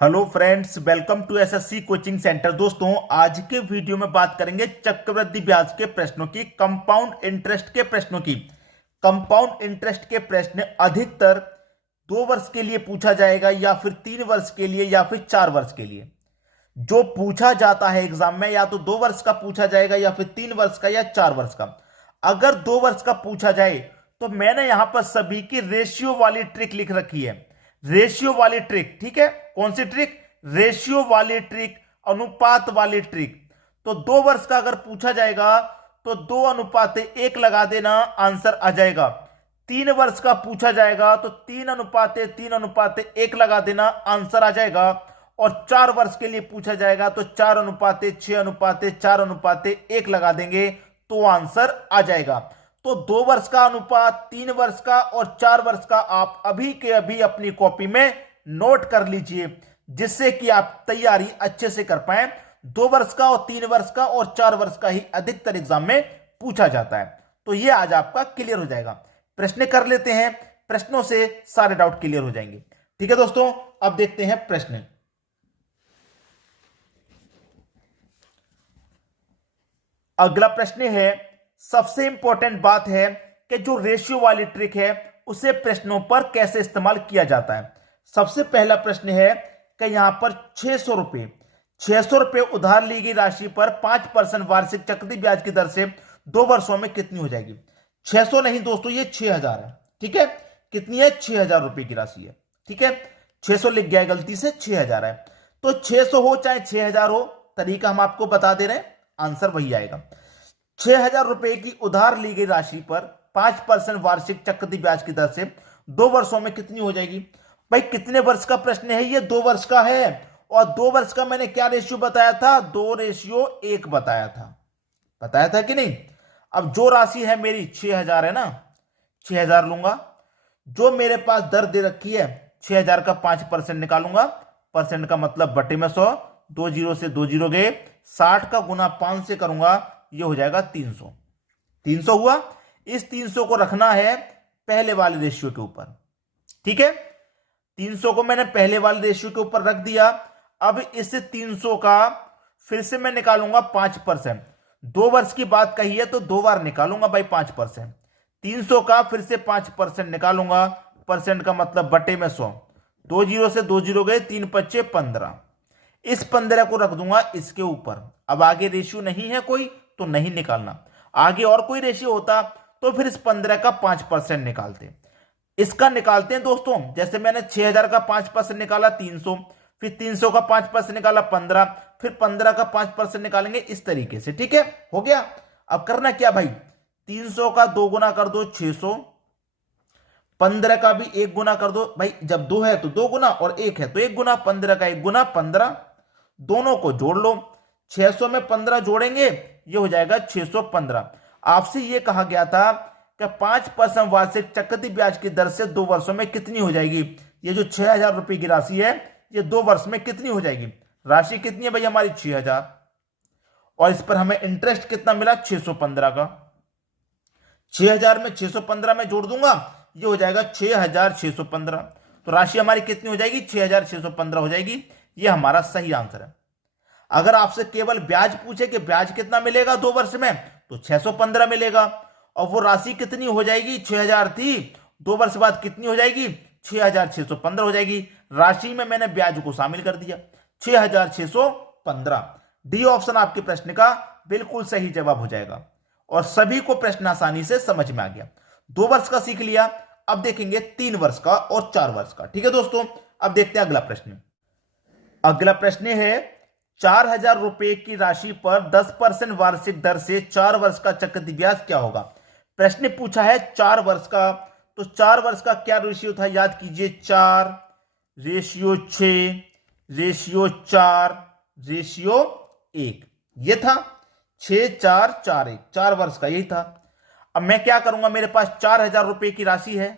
Hello friends, welcome to SSC coaching centre. दोस्तों, आज के वीडियो में बात करेंगे चक्रवृद्धि ब्याज के प्रश्नों की, कंपाउंड इंटरेस्ट के प्रश्नों की। कंपाउंड इंटरेस्ट के प्रश्न अधिकतर 2 वर्ष के लिए पूछा जाएगा या फिर 3 वर्ष के लिए या फिर 4 वर्ष के लिए। जो पूछा जाता है एग्जाम में या तो 2 वर्ष का पूछा जाएगा या फिर 3 वर्ष का या 4 वर्ष का। अगर 2 वर्ष का पूछा जाए तो मैंने यहां पर सभी की रेशियो वाली ट्रिक लिख रखी है। रेशियो वाली ट्रिक, ठीक है। कौन सी ट्रिक? रेशियो वाली ट्रिक, अनुपात वाली ट्रिक। तो 2 वर्ष का अगर पूछा जाएगा तो 2:1 लगा देना, आंसर आ जाएगा। 3 वर्ष का पूछा जाएगा तो 3:3:1 लगा देना, आंसर आ जाएगा। और 4 वर्ष के लिए पूछा जाएगा तो 4:6:4:1 लगा देंगे तो आंसर आ जाएगा। तो 2 वर्ष का अनुपात, 3 वर्ष का और 4 वर्ष का आप अभी के अभी अपनी कॉपी में नोट कर लीजिए, जिससे कि आप तैयारी अच्छे से कर पाए। 2 वर्ष का और 3 वर्ष का और 4 वर्ष का ही अधिकतर एग्जाम में पूछा जाता है। तो यह आज आपका क्लियर हो जाएगा। प्रश्न कर लेते हैं, प्रश्नों से सारे डाउट क्लियर हो जाएंगे। ठीक है दोस्तों, अब देखते हैं प्रश्न। अगला प्रश्न है, सबसे इंपॉर्टेंट बात है कि जो रेशियो वाली ट्रिक है उसे प्रश्नों पर कैसे इस्तेमाल किया जाता है। सबसे पहला प्रश्न है कि यहां पर 600 रुपए उधार ली गई राशि पर 5% वार्षिक चक्रवृद्धि ब्याज की दर से 2 वर्षों में कितनी हो जाएगी। 600 नहीं दोस्तों, ये 6000 है। ठीक है, कितनी है? 6000 रुपए की राशि है। ठीक है, 600 लिख गया गलती से, 6000 है। तो 600 हो चाहे 6000 हो, तरीका हम आपको बता दे रहे हैं, आंसर वही आएगा। 6000 रुपए की उधार ली गई राशि पर 5% वार्षिक चक्रवृद्धि ब्याज की दर से 2 वर्षों में कितनी हो जाएगी। भाई कितने वर्ष का प्रश्न है ये? 2 वर्ष का है। और 2 वर्ष का मैंने क्या रेशियो बताया था? 2:1 बताया था कि नहीं। अब जो राशि है मेरी 6000 है ना, 6000 लूंगा। जो मेरे पास दर दे रखी है 6000 का 5% निकालूंगा। परसेंट का मतलब बटे में 100, 2 जीरो से 2 जीरो गए, 60 का गुना 5 से करूंगा, ये हो जाएगा 300। 300 हुआ। इस 300 को रखना है पहले वाले रेशियो के ऊपर। ठीक है, 300 को मैंने पहले वाले रेशियो के ऊपर रख दिया। अब इस 300 का फिर से मैं निकालूंगा 5%। 2 वर्ष की बात कही है तो 2 बार निकालूंगा भाई 5%। 300 का फिर से 5% निकालूंगा, परसेंट का मतलब बटे में 100, 2 जीरो से 2 जीरो गए, 3 पच्चे 15। इस 15 को रख दूंगा इसके ऊपर। अब आगे रेशियो नहीं है कोई तो नहीं निकालना। आगे और कोई रेशियो होता तो फिर इस 15 का 5% निकालते। इसका निकालते हैं दोस्तों। जैसे मैंने 6000 का 5% निकाला 300, फिर 300 का 5% निकाला 15, फिर 15 का 5% निकालेंगे इस तरीके से। ठीक है, हो गया। अब करना क्या भाई, 300 का 2 गुना कर दो 600, 15 का भी 1 गुना कर दो। भाई जब 2 है तो 2 गुना और 1 है तो 1 गुना, 15 का 1 गुना 15, दोनों को जोड़ लो। 600 में 15 जोड़ेंगे, ये हो जाएगा 615। आपसे ये कहा गया था कि 5% वार्षिक चक्रवृद्धि ब्याज की दर से 2 वर्षों में कितनी हो जाएगी। ये जो 6000 रुपए की राशि है ये 2 वर्ष में कितनी हो जाएगी। राशि कितनी है भाई हमारी 6000, और इस पर हमें इंटरेस्ट कितना मिला 615 का। 6000 में 615 में जोड़ दूंगा, ये हो जाएगा 6615। तो राशि हमारी कितनी हो जाएगी? 6615 हो जाएगी। ये हमारा सही आंसर है। अगर आपसे केवल ब्याज पूछे कि ब्याज कितना मिलेगा 2 वर्ष में, तो 615 मिलेगा। और वो राशि कितनी हो जाएगी? 6000 थी, 2 वर्ष बाद कितनी हो जाएगी? 6615 हो जाएगी। राशि में मैंने ब्याज को शामिल कर दिया, 6615। डी ऑप्शन आपके प्रश्न का बिल्कुल सही जवाब हो जाएगा। और सभी को प्रश्न आसानी से समझ में आ गया। 2 वर्ष का सीख लिया, अब देखेंगे 3 वर्ष का और 4 वर्ष का। ठीक है दोस्तों, अब देखते हैं अगला प्रश्न। अगला प्रश्न है, 4000 रुपए की राशि पर 10% वार्षिक दर से 4 वर्ष का चक्रवृद्धि ब्याज क्या होगा। प्रश्न पूछा है 4 वर्ष का, तो 4 वर्ष का क्या रेशियो था? याद कीजिए, 4:6:4:1 ये था। 6:4:4:1, 4 वर्ष का यही था। अब मैं क्या करूंगा, मेरे पास 4000 रुपए की राशि है,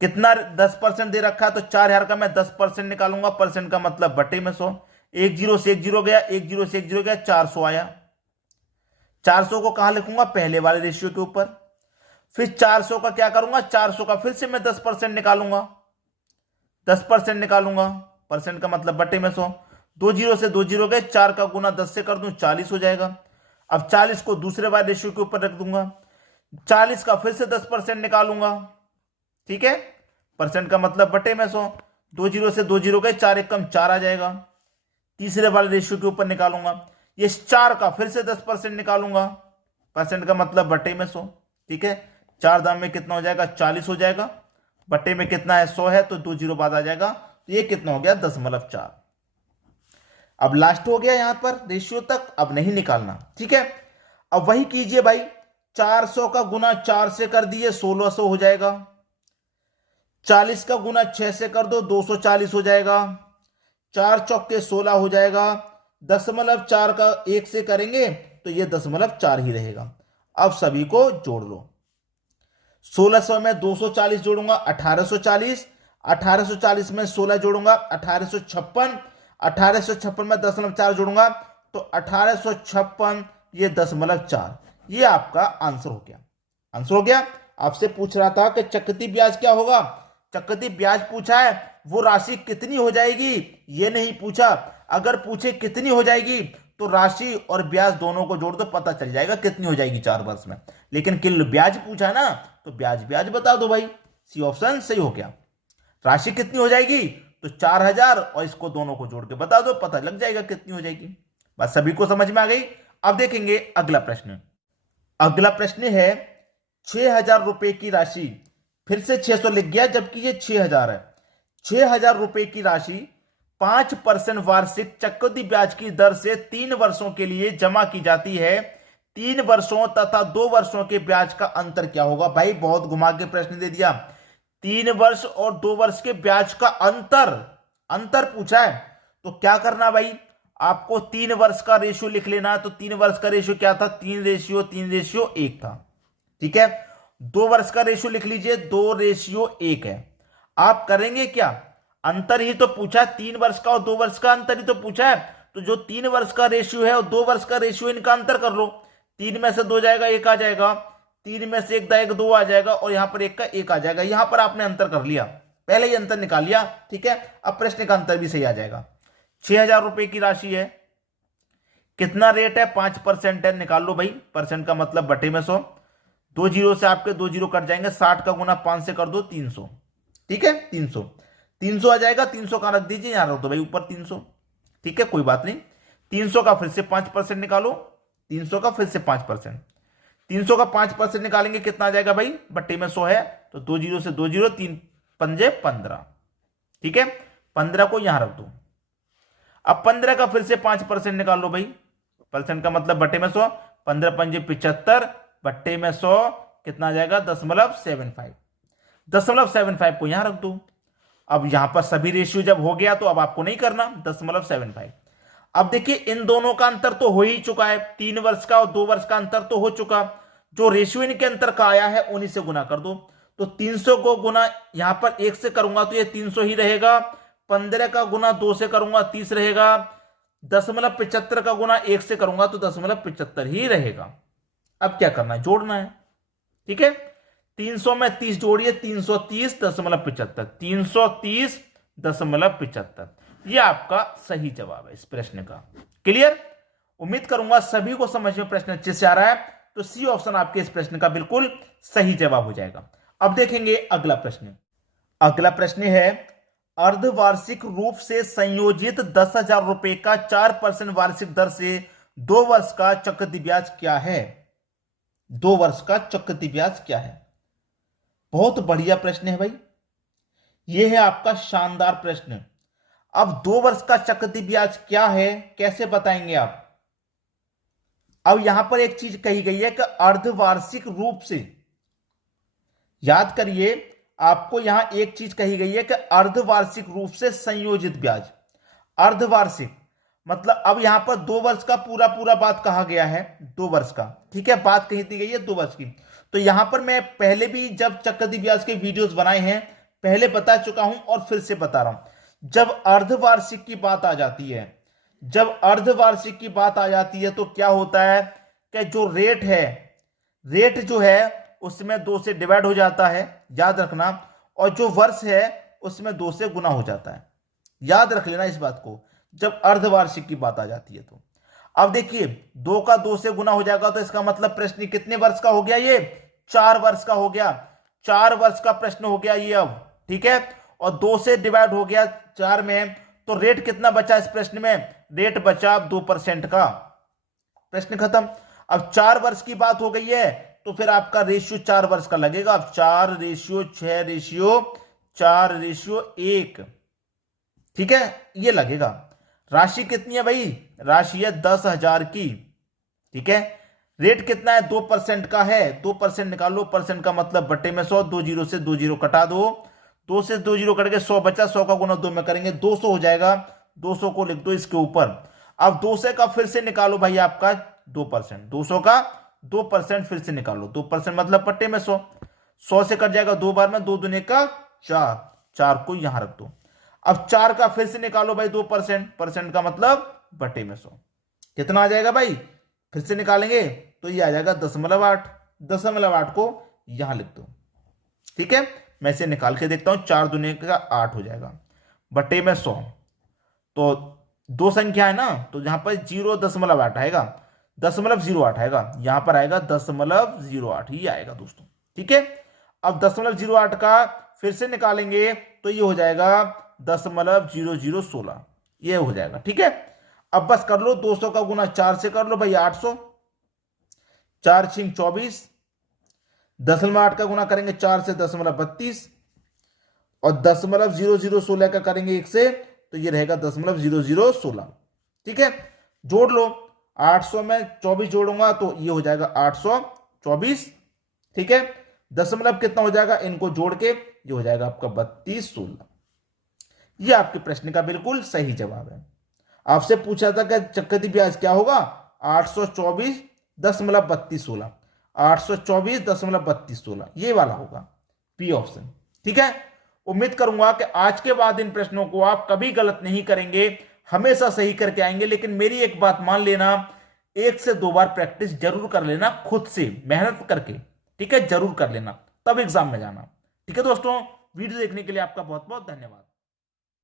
कितना 10% दे रखा है, तो 4000 का मैं 10% निकालूंगा। परसेंट का मतलब बटे में 100, 1 जीरो से 1 जीरो गया, 1 जीरो से 1 जीरो गया, 400 आया। 400 को कहां लिखूंगा? पहले वाले रेशियो के ऊपर। फिर 400 का क्या करूंगा? 400 का फिर से मैं 10% निकालूंगा, 10% निकालूंगा। परसेंट का मतलब बटे में 100, 2 जीरो से 2 जीरो गए, 4 का गुना 10 से कर दूं 40 हो जाएगा। अब 40 को दूसरे वाले रेशियो के ऊपर रख दूंगा, 40 का फिर से 10% निकालूंगा, ठीक है, परसेंट का मतलब बटे में 100, 2 जीरो से 2 जीरो गए, 4 एक कम 4 आ जाएगा। तीसरे वाले रेशियो के ऊपर निकालूंगा, ये 4 का फिर से 10% निकालूंगा, परसेंट का मतलब बटे में 100, ठीक है, 4 दाम में कितना हो जाएगा 40 हो जाएगा, बटे में कितना है 100 है, तो 2 जीरो बाद आ जाएगा, तो ये कितना हो गया 10.4। अब लास्ट हो गया यहां पर रेशियो तक, अब नहीं निकालना, ठीक है। अब वही कीजिए भाई, 400 का गुना 4 से कर दिए 1600 हो जाएगा, 40 का गुना 6 से कर दो 240 हो जाएगा, 4 चौके 16 हो जाएगा, 10.4 का 1 से करेंगे तो ये 10.4 ही रहेगा। अब सभी को जोड़ लो, 1600 में 240 जोड़ूंगा 1840, 1840 में 16 जोड़ूंगा 1856, 1856 में 10.4 जोड़ूंगा तो 1856, ये 10.4, ये आपका आंसर हो गया। आंसर हो गया। आपसे पूछ रहा था कि चक्रवृद्धि ब्याज क्या होगा, चक्रवृद्धि ब्याज पूछा है, वो राशि कितनी हो जाएगी ये नहीं पूछा। अगर पूछे कितनी हो जाएगी तो राशि और ब्याज दोनों को जोड़ दो, पता चल जाएगा कितनी हो जाएगी 4 वर्ष में। लेकिन किल ब्याज पूछा ना, तो ब्याज ब्याज बता दो भाई, सी ऑप्शन सही हो गया। राशि कितनी हो जाएगी तो 4000 और इसको दोनों को जोड़ के बता दो, पता लग जाएगा कितनी हो जाएगी। बस सभी को समझ में आ गई। अब देखेंगे अगला प्रश्न। अगला प्रश्न है 6000 रुपए की राशि, फिर से 600 लिख गया जबकि ये 6000 है। 6000 रुपए की राशि 5% वार्षिक चक्रवृद्धि ब्याज की दर से 3 वर्षों के लिए जमा की जाती है। 3 वर्षों तथा 2 वर्षों के ब्याज का अंतर क्या होगा? भाई बहुत घुमा के प्रश्न दे दिया। 3 वर्ष और 2 वर्ष के ब्याज का अंतर पूछा है, तो क्या करना भाई, आपको 3 वर्ष का रेशियो लिख लेना। तो 3 वर्ष का रेशियो क्या था, 3:1 था, ठीक है। 2 वर्ष का रेशियो लिख लीजिए, 2:1 है। आप करेंगे क्या, अंतर ही तो पूछा, 3 वर्ष का और 2 वर्ष का अंतर ही तो पूछा है, तो जो 3 वर्ष का रेशियो है और 2 वर्ष का रेशियो, इनका अंतर कर लो। 3 में से 2 जाएगा 1 आ जाएगा, 3 में से 1 जाएगा 2 आ जाएगा, और यहां पर 1 का 1 आ जाएगा। यहां पर आपने अंतर कर लिया, पहले ही अंतर निकाल लिया, ठीक है। अब प्रश्न का अंतर भी सही आ जाएगा। 6000 रुपए की राशि है, कितना रेट है, 5% है, निकाल लो भाई। परसेंट का मतलब बटे में 100, 2 जीरो से आपके 2 जीरो कट जाएंगे, 60 का गुना 5 से कर दो 300, ठीक है। 300 आ जाएगा, 300 का रख दीजिए, यहां रख दो भाई ऊपर 300, ठीक है, कोई बात नहीं। 300 का फिर से 5% निकालो, 300 का फिर से 5%, 300 का 5% निकालेंगे कितना आ जाएगा भाई, बट्टे में 100 है, तो 2 जीरो से 2 जीरो, 3 पंजे 15, ठीक है। 15 को यहां रख दो। अब 15 का फिर से 5% निकाल लो भाई, परसेंट का मतलब बट्टे में 100, 15 पंजे 75, बट्टे में 100 कितना आ जाएगा 0.75, 0.75 को यहां रख दो। अब यहां पर सभी रेशियो जब हो गया तो अब आपको नहीं करना, 0.75। अब देखिए इन दोनों का अंतर तो हो ही चुका है, 3 वर्ष का और 2 वर्ष का अंतर तो हो चुका, जो रेशियो इनके अंतर का आया है उन्हीं से गुना कर दो। तो 300 को गुना यहां पर 1 से करूंगा तो ये 300 ही रहेगा, 15 का गुना 2 से करूंगा 30 रहेगा, 0.75 का गुना 1 से करूंगा तो 0.75 ही रहेगा। अब क्या करना है, जोड़ना है, ठीक है। 300 में 30 जोड़िए, 330.75, 330.75, यह आपका सही जवाब है इस प्रश्न का। क्लियर? उम्मीद करूंगा सभी को समझ में प्रश्न अच्छे से आ रहा है, तो सी ऑप्शन आपके इस प्रश्न का बिल्कुल सही जवाब हो जाएगा। अब देखेंगे अगला प्रश्न। अगला प्रश्न है अर्धवार्षिक रूप से संयोजित 10,000 रुपए का 4% वार्षिक दर से 2 वर्ष का चक्रवृद्धि ब्याज क्या है? 2 वर्ष का चक्रवृद्धि ब्याज क्या है? बहुत बढ़िया प्रश्न है भाई, यह है आपका शानदार प्रश्न। अब 2 वर्ष का चक्रवृद्धि ब्याज क्या है, कैसे बताएंगे आप? अब यहां पर एक चीज कही गई है कि अर्धवार्षिक रूप से, याद करिए, आपको यहां एक चीज कही गई है कि अर्धवार्षिक रूप से संयोजित ब्याज। अर्धवार्षिक मतलब अब यहां पर 2 वर्ष का पूरा बात कहा गया है, 2 वर्ष का, ठीक है, बात कही दी गई है 2 वर्ष की। तो यहां पर मैं पहले भी जब चक्रवृद्धि ब्याज के वीडियोस बनाए हैं पहले बता चुका हूं और फिर से बता रहा हूं। जब अर्धवार्षिक की बात आ जाती है, जब अर्धवार्षिक की बात आ जाती है तो क्या होता है कि जो रेट है, रेट जो है उसमें 2 से डिवाइड हो जाता है, याद रखना, और जो वर्ष है उसमें 2 से गुना हो जाता है, याद रख लेना इस बात को जब अर्धवार्षिक की बात आ जाती है तो। अब देखिए 2 का 2 से गुना हो जाएगा तो इसका मतलब प्रश्न कितने वर्ष का हो गया, ये 4 वर्ष का हो गया। 4 वर्ष का प्रश्न हो गया ये अब, ठीक है। और 2 से डिवाइड हो गया 4 में, तो रेट कितना बचा इस प्रश्न में, रेट बचा 2% का। प्रश्न खत्म। अब 4 वर्ष की बात हो गई है तो फिर आपका रेशियो 4 वर्ष का लगेगा। अब 4:6:4:1, ठीक है, ये लगेगा। राशि कितनी है भाई, राशि है 10,000 की, ठीक है। रेट कितना है, 2% का है, 2% निकालो, परसेंट का मतलब बट्टे में 100, 2 जीरो से 2 जीरो कटा दो, 2 से 2 जीरो कट के 100 बचा, 100 का गुना 2 में करेंगे 200 हो जाएगा, 200 को लिख दो इसके ऊपर। अब 200 का फिर से निकालो भाई आपका 2%, 200 का 2% फिर से निकालो, 2% मतलब पट्टे में 100, 100 से कट जाएगा 2 बार में, 2 दूने का 4, 4 को यहां रख दो। अब 4 का फिर से निकालो भाई 2%, परसेंट का मतलब बटे में 100, कितना आ जाएगा भाई, फिर से निकालेंगे तो ये आ जाएगा 0.8, 0.8 को यहां लिख दो, ठीक है। मैं इसे निकाल के देखता हूं, 4 दूने का 8 हो जाएगा, बटे में 100, तो 2 संख्या है ना, तो यहां पर 0.8 आएगा, 0.08 आएगा, यहां पर आएगा 0.08 ही आएगा दोस्तों, ठीक है। अब 0.08 का फिर से निकालेंगे तो ये हो जाएगा 0.0016, ये हो जाएगा, ठीक है। अब बस कर लो, 200 का गुना 4 से कर लो भाई 800, 4×6 = 24, 0.8 का गुना करेंगे 4 से 10.32, और 0.0016 का करेंगे 1 से, तो ये रहेगा 0.0016, ठीक है। जोड़ लो, 800 में 24 जोड़ूंगा तो ये हो जाएगा 824, ठीक है। दशमलव कितना हो जाएगा, इनको जोड़ के ये हो जाएगा आपका 3216। ये आपके प्रश्न का बिल्कुल सही जवाब है। आपसे पूछा था कि चक्रवृद्धि ब्याज क्या होगा, 824.3216, 824.3216, ये वाला होगा पी ऑप्शन, ठीक है। उम्मीद करूंगा कि आज के बाद इन प्रश्नों को आप कभी गलत नहीं करेंगे, हमेशा सही करके आएंगे। लेकिन मेरी एक बात मान लेना, 1 से 2 बार प्रैक्टिस जरूर कर लेना, खुद से मेहनत करके, ठीक है, जरूर कर लेना, तब एग्जाम में जाना, ठीक है दोस्तों। वीडियो देखने के लिए आपका बहुत बहुत धन्यवाद।